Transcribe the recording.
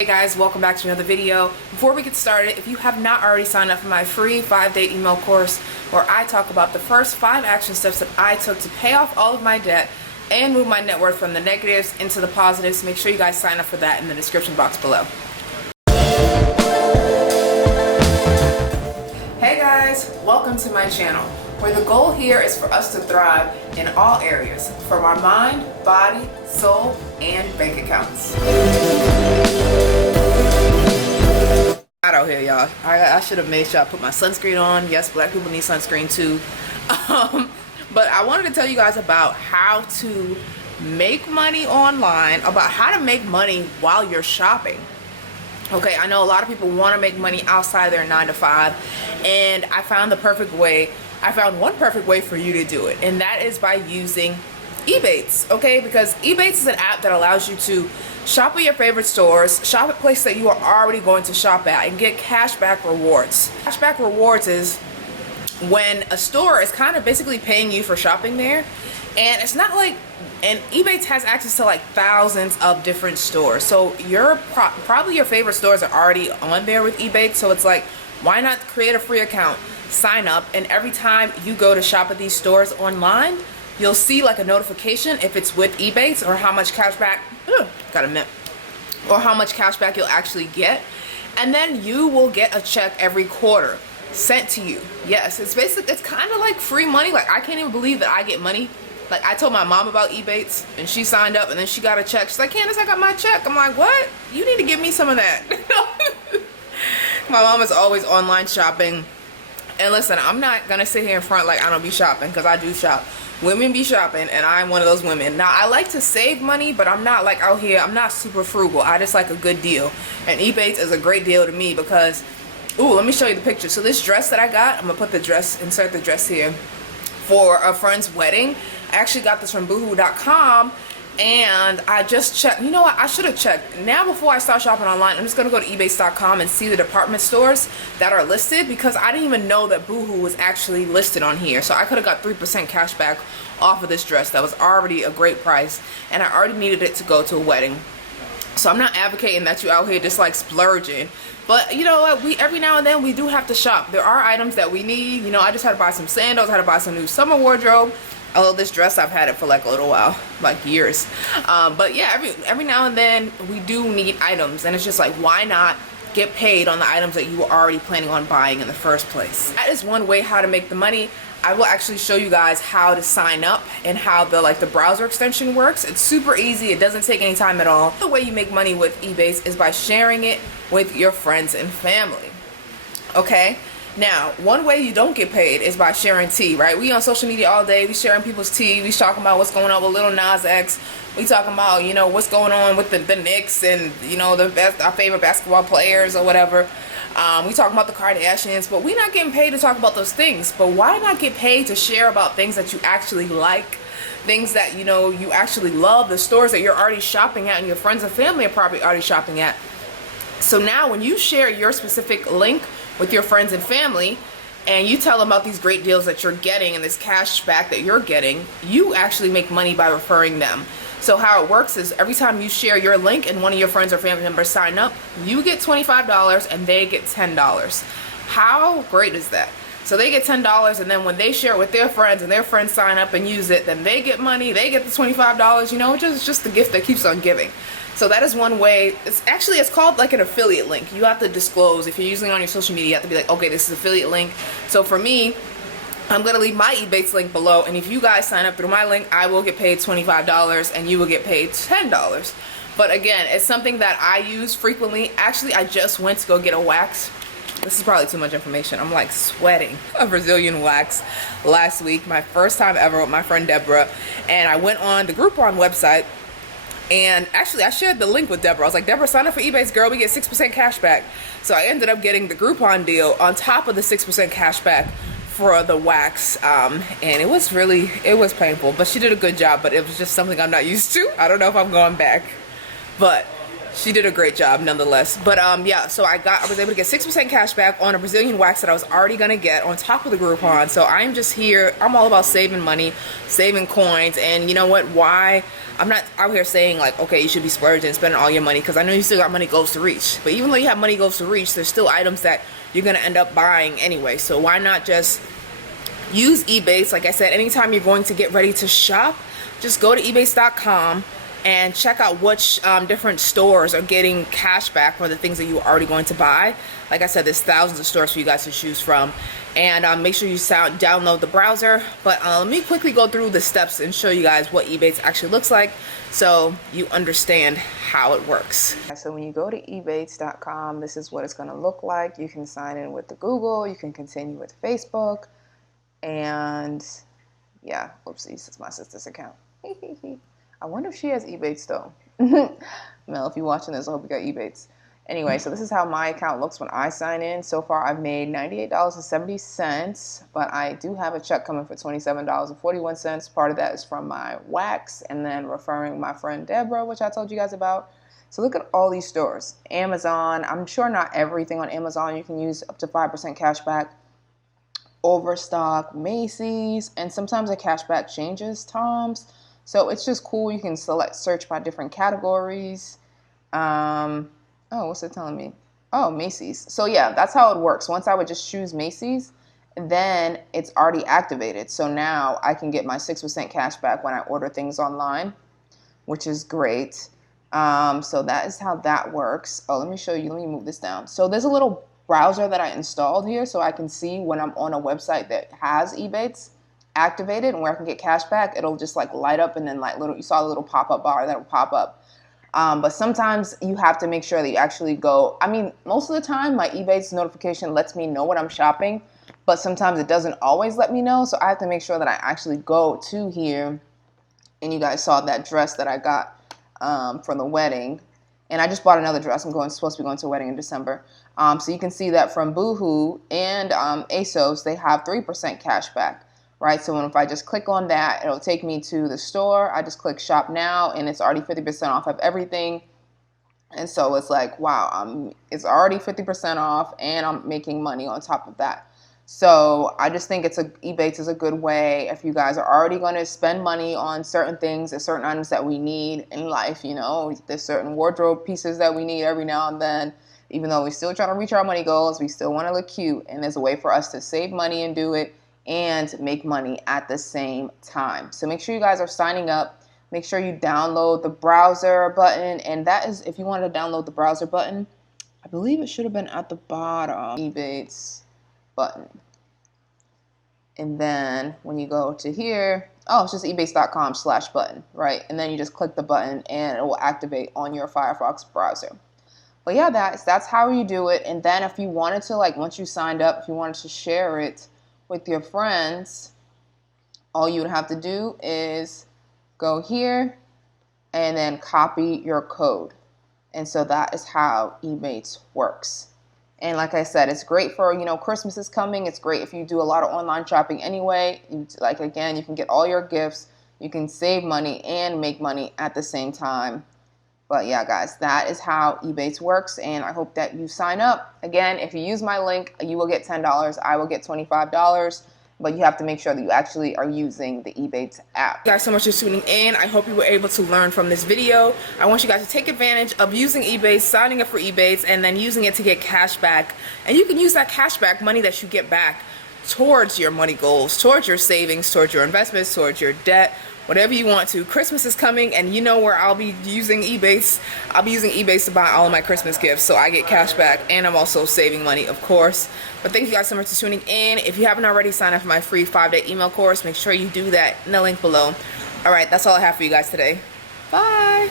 Hey guys, welcome back to another video. Before we get started, if you have not already signed up for my free 5-day email course where I talk about the first 5 action steps that I took to pay off all of my debt and move my net worth from the negatives into the positives, make sure you guys sign up for that in the description box below. Hey guys, welcome to my channel, where the goal here is for us to thrive in all areas, from our mind, body, soul, and bank accounts. Out here, y'all. I should have made sure I put my sunscreen on. Yes, black people need sunscreen too. But I wanted to tell you guys about how to make money online, about how to make money while you're shopping. Okay, I know a lot of people want to make money outside their 9 to 5, and I found one perfect way for you to do it, and that is by using Ebates. Okay, because Ebates is an app that allows you to shop at your favorite stores, shop at places that you are already going to shop at, and get cashback rewards. Cashback rewards is when a store is kind of basically paying you for shopping there, and it's not like, and Ebates has access to like thousands of different stores, so probably your favorite stores are already on there with Ebates, so it's like, why not create a free account, sign up, and every time you go to shop at these stores online, you'll see like a notification if it's with Ebates, or how much cashback, or how much cashback you'll actually get, and then you will get a check every quarter sent to you. Yes, it's kind of like free money. Like, I can't even believe that I get money. Like, I told my mom about Ebates, and she signed up, and then she got a check. She's like, Candice, I got my check. I'm like, what? You need to give me some of that. My mom is always online shopping. And listen, I'm not going to sit here in front like I don't be shopping, because I do shop. Women be shopping, and I'm one of those women. Now, I like to save money, but I'm not like out here, I'm not super frugal. I just like a good deal. And Ebates is a great deal to me because, ooh, let me show you the picture. So this dress that I got, I'm going to put the dress, insert the dress here, for a friend's wedding. I actually got this from boohoo.com, and I just checked. You know what? I should have checked. Now, before I start shopping online, I'm just going to go to ebates.com and see the department stores that are listed, because I didn't even know that Boohoo was actually listed on here. So I could have got 3% cash back off of this dress that was already a great price, and I already needed it to go to a wedding. So I'm not advocating that you out here just like splurging, but you know what, every now and then we do have to shop. There are items that we need. You know, I just had to buy some sandals, I had to buy some new summer wardrobe. Although this dress, I've had it for like a little while, like years. But yeah, every now and then we do need items, and it's just like, why not get paid on the items that you were already planning on buying in the first place? That is one way how to make the money. I will actually show you guys how to sign up and how the browser extension works. It's super easy. It doesn't take any time at all. The way you make money with Ebates is by sharing it with your friends and family. Okay? Now, one way you don't get paid is by sharing tea, right? We on social media all day. We sharing people's tea. We talking about what's going on with Lil Nas X. We talking about, you know, what's going on with the Knicks and, you know, our favorite basketball players or whatever. We talking about the Kardashians, but we're not getting paid to talk about those things. But why not get paid to share about things that you actually like, things that, you know, you actually love, the stores that you're already shopping at and your friends and family are probably already shopping at. So now when you share your specific link with your friends and family, and you tell them about these great deals that you're getting and this cash back that you're getting, you actually make money by referring them. So how it works is every time you share your link and one of your friends or family members sign up, you get $25 and they get $10. How great is that? So they get $10, and then when they share it with their friends and their friends sign up and use it, then they get money, they get the $25, you know, it's just the gift that keeps on giving. So that is one way. It's called like an affiliate link. You have to disclose. If you're using it on your social media, you have to be like, okay, this is affiliate link. So for me, I'm going to leave my Ebates link below, and if you guys sign up through my link, I will get paid $25 and you will get paid $10. But again, it's something that I use frequently. Actually, I just went to go get a wax. This is probably too much information. I'm like sweating. A Brazilian wax last week, my first time ever with my friend Deborah, and I went on the Groupon website. And actually, I shared the link with Deborah. I was like, Deborah, sign up for Ebates, girl. We get 6% cash back. So I ended up getting the Groupon deal on top of the 6% cash back for the wax. And it was painful. But she did a good job. But it was just something I'm not used to. I don't know if I'm going back. But she did a great job nonetheless. But yeah, so I was able to get 6% cash back on a Brazilian wax that I was already gonna get on top of the Groupon. So I'm just here, I'm all about saving money, saving coins, and you know what, why I'm not out here saying like, okay, you should be splurging, spending all your money, because I know you still got money goes to reach. But even though you have money goes to reach, there's still items that you're gonna end up buying anyway. So why not just use Ebates? Like I said, anytime you're going to get ready to shop, just go to ebates.com and check out which different stores are getting cash back for the things that you were already going to buy. Like I said, there's thousands of stores for you guys to choose from. And make sure you download the browser. But let me quickly go through the steps and show you guys what Ebates actually looks like so you understand how it works. So when you go to ebates.com, this is what it's going to look like. You can sign in with the Google, you can continue with Facebook, and yeah, oopsies, it's my sister's account. I wonder if she has Ebates though. Mel, if you're watching this, I hope you got Ebates. Anyway, so this is how my account looks when I sign in. So far, I've made $98.70, but I do have a check coming for $27.41. Part of that is from my wax, and then referring my friend Deborah, which I told you guys about. So look at all these stores. Amazon, I'm sure not everything on Amazon you can use up to 5% cash back. Overstock, Macy's, and sometimes the cash back changes, Tom's. So it's just cool. You can search by different categories. Oh, what's it telling me? Oh, Macy's. So yeah, that's how it works. Once I would just choose Macy's, then it's already activated. So now I can get my 6% cash back when I order things online, which is great. So that is how that works. Oh, let me show you. Let me move this down. So there's a little browser that I installed here so I can see when I'm on a website that has Ebates activated and where I can get cash back. It'll just like light up, and then like you saw a little pop-up bar that'll pop up. But sometimes you have to make sure that you actually go. I mean, most of the time my Ebates notification lets me know when I'm shopping, but sometimes it doesn't always let me know. So I have to make sure that I actually go to here. And you guys saw that dress that I got for the wedding. And I just bought another dress. I'm supposed to be going to a wedding in December. So you can see that from Boohoo and ASOS, they have 3% cash back. Right, so if I just click on that, it'll take me to the store. I just click shop now, and it's already 50% off of everything. And so it's like, wow, it's already 50% off, and I'm making money on top of that. So I just think Ebates is a good way if you guys are already going to spend money on certain things, there's certain items that we need in life. You know, there's certain wardrobe pieces that we need every now and then. Even though we're still trying to reach our money goals, we still want to look cute, and there's a way for us to save money and do it and make money at the same time. So make sure you guys are signing up. Make sure you download the browser button. And that is, if you want to download the browser button, I believe it should have been at the bottom. Ebates button. And then when you go to here, oh, it's just ebates.com/button, right? And then you just click the button and it will activate on your Firefox browser. But yeah, that's how you do it. And then if you wanted to, like once you signed up, if you wanted to share it with your friends, all you would have to do is go here and then copy your code. And so that is how Ebates works. And like I said, it's great for, Christmas is coming. It's great if you do a lot of online shopping anyway. Again, you can get all your gifts, you can save money and make money at the same time. But yeah, guys, that is how Ebates works, and I hope that you sign up. Again, if you use my link, you will get $10. I will get $25, but you have to make sure that you actually are using the Ebates app. Thank you guys so much for tuning in. I hope you were able to learn from this video. I want you guys to take advantage of using Ebates, signing up for Ebates, and then using it to get cash back. And you can use that cash back money that you get back towards your money goals, towards your savings, towards your investments, towards your debt, whatever you want to. Christmas is coming, and you know where I'll be using Ebates. I'll be using Ebates to buy all of my Christmas gifts, so I get cash back, and I'm also saving money, of course. But thank you guys so much for tuning in. If you haven't already signed up for my free 5-day email course, make sure you do that in the link below. All right, that's all I have for you guys today. Bye.